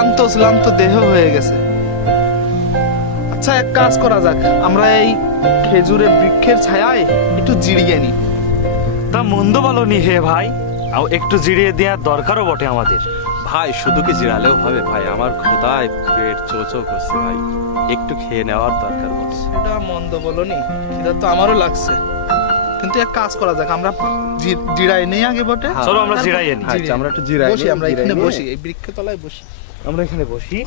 ক্লান্ত ক্লান্ত দেহ হয়ে গেছে। আচ্ছা, এক কাজ করা যাক, আমরা এই খেজুরের বৃক্ষের ছায়ায় একটু জিরিয়ে নিই। তা মন্দ বলনি হে ভাই, একটু জিরিয়ে দেওয়ার দরকারও বটে আমাদের। ভাই শুধু কি জিরালেও হবে ভাই, আমার ক্ষুধায় পেট চোচো করছে ভাই, একটু খেয়ে নেওয়ার দরকার বটে। সেটা মন্দ বলনি, খিদা তো আমারও লাগছে, কিন্তু এক কাজ করা যাক, আমরা জিরাই নেই আগে বটে। চলো আমরা জিরাইয়ে নিই। আচ্ছা আমরা একটু জিরাই বসি, আমরা এখানে বসি, এই বৃক্ষের তলায় বসি। আমরা এখানে বসি।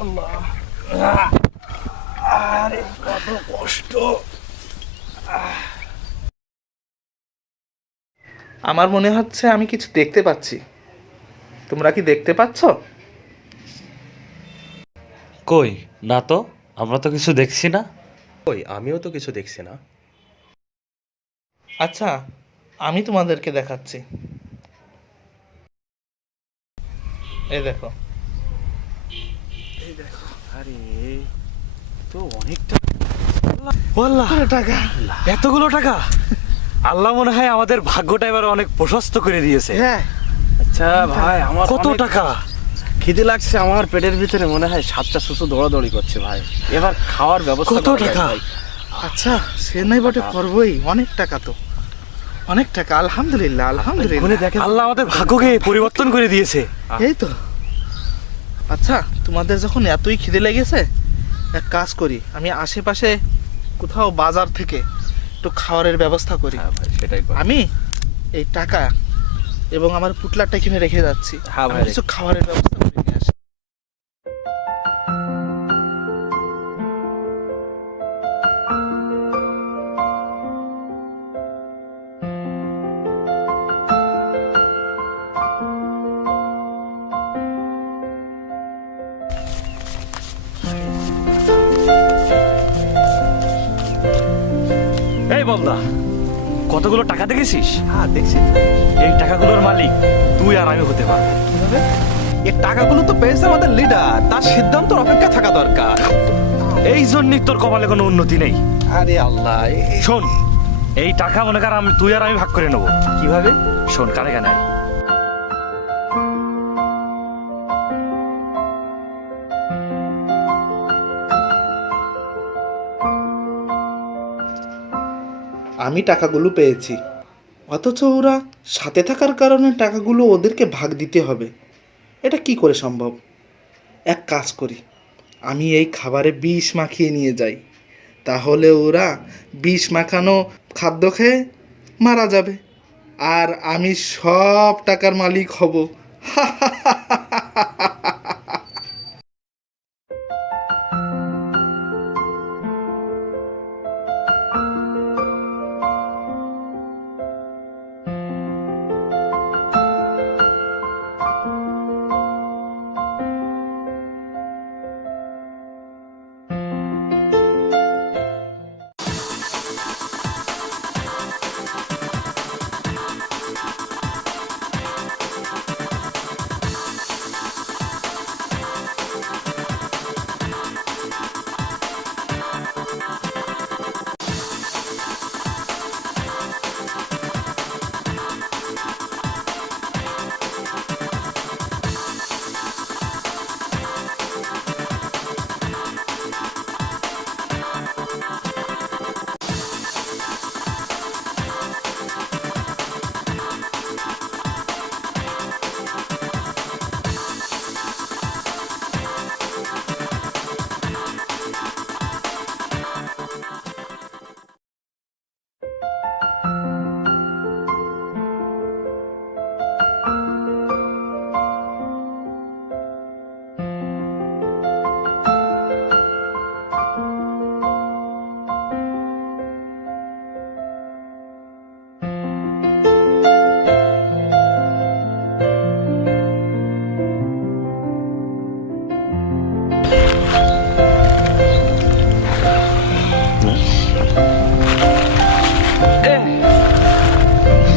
আরে কত কষ্ট। আমার মনে হচ্ছে আমি কিছু দেখতে পাচ্ছি, তোমরা কি দেখতে পাচ্ছ? কই না তো, আমরা তো কিছু দেখছি না। ওই আমিও তো কিছু দেখছি না। আচ্ছা, আমি তোমাদেরকে দেখাচ্ছি, এই দেখো। আরে তো অনেকটা টাকা। এতগুলো টাকা! আল্লাহ মনে হয় আমাদের ভাগ্যটা এবার অনেক প্রশস্ত করে দিয়েছে। হ্যাঁ, আচ্ছা ভাই, আমার কত অনেক টাকা! খিদে লাগছে, আমার পেটের ভিতরে মনে হয় সাতটা সুসু দৌড়াদৌড়ি করছে ভাই, এবার খাওয়ার ব্যবস্থা কত করা যাক টাকা? ভাই। আচ্ছা, সে নাই বটে করবই, অনেক টাকা তো, অনেক টাকা। আলহামদুলিল্লাহ, গুনে আলহামদুলিল্লাহ। দেখেন। আল্লাহ আমাদের ভাগ্যকে পরিবর্তন করে দিয়েছে। এই তো। আচ্ছা, তোমাদের যখন এতই খিদে লেগেছে, এক কাজ করি, আমি আশেপাশে কোথাও বাজার থেকে একটু খাবারের ব্যবস্থা করি। হ্যাঁ ভাই, সেটাই কর। আমি এই টাকা এবং আমার পুটলাটা এখানে রেখে যাচ্ছি, হ্যাঁ ভাই, আমি কিছু খাবারের ব্যবস্থা করে নিয়ে আসি। এই বলদা, কতগুলো টাকা দেখেছিস? হ্যাঁ দেখছি তো। এই টাকাগুলোর মালিক তুই আর আমি হতে পারবো। কিভাবে? এই টাকাগুলো তো পেয়েছে আমাদের লিডার, তার সিদ্ধান্তর অপেক্ষা থাকা দরকার। এই জন্যই তোর কপালে কোনো উন্নতি নেই। আরে আল্লাহ, শোন, এই টাকা মনে কর তুই আর আমি ভাগ করে নেবো। কিভাবে? শোন, কানে কানে আয়। আমি টাকাগুলো পেয়েছি, অথচ ওরা সাথে থাকার কারণে টাকাগুলো ওদেরকে ভাগ দিতে হবে। এটা কি করে সম্ভব? এক কাজ করি, আমি এই খাবারে বিষ মাখিয়ে নিয়ে যাই, তাহলে ওরা বিষ মাখানো খাদ্য খেয়ে মারা যাবে, আর আমি সব টাকার মালিক হব।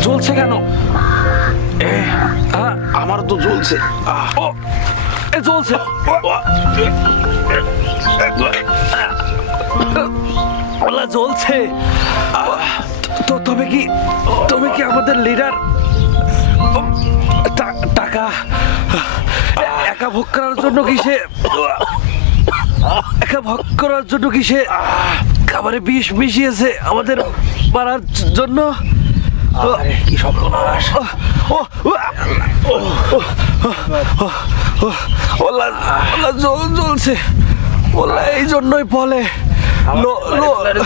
জ্বলছে কেন? আমার তো জ্বলছে। জ্বলছে। জ্বলছে। তো তবে কি তুমি কি আমাদের লিডার টাকা একা ভোগ করার জন্য কি সে খাবারে বিষ মিশিয়েছে আমাদের মারার জন্য? কি সর্বনাশ! ওলা জ্বলছে, ওলা এই জন্যই বলে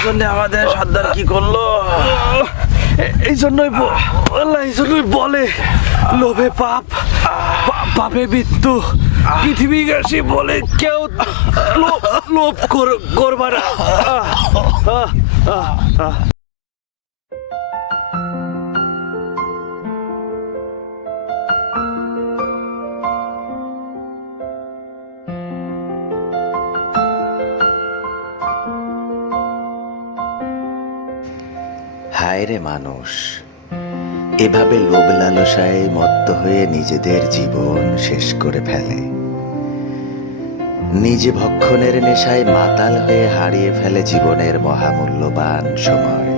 জন্য আমাদের সর্দার কি করলো? এই জন্যই বলে লোভে পাপ, পাপে মৃত্যু। পৃথিবীবাসী বলে কেউ লোভ করবা না। হায় রে মানুষ, এভাবে লোভ লালসায় মত্ত হয়ে নিজেদের জীবন শেষ করে ফেলে। নিজে ভক্ষণের নেশায় মাতাল হয়ে হারিয়ে ফেলে জীবনের মহামূল্যবান সময়।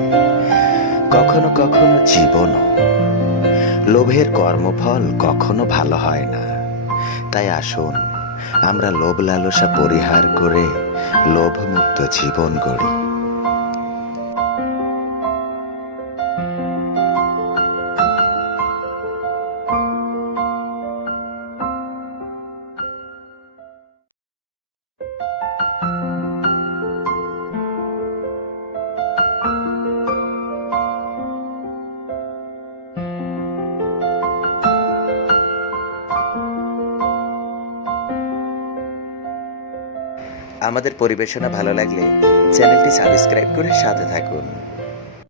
কখনো কখনো জীবনও, লোভের কর্মফল কখনো ভালো হয় না। তাই আসুন আমরা লোভ লালসা পরিহার করে লোভমুক্ত জীবন গড়ি। আমাদের পরিবেশনা ভালো লাগলে চ্যানেলটি সাবস্ক্রাইব করে সাথে থাকুন।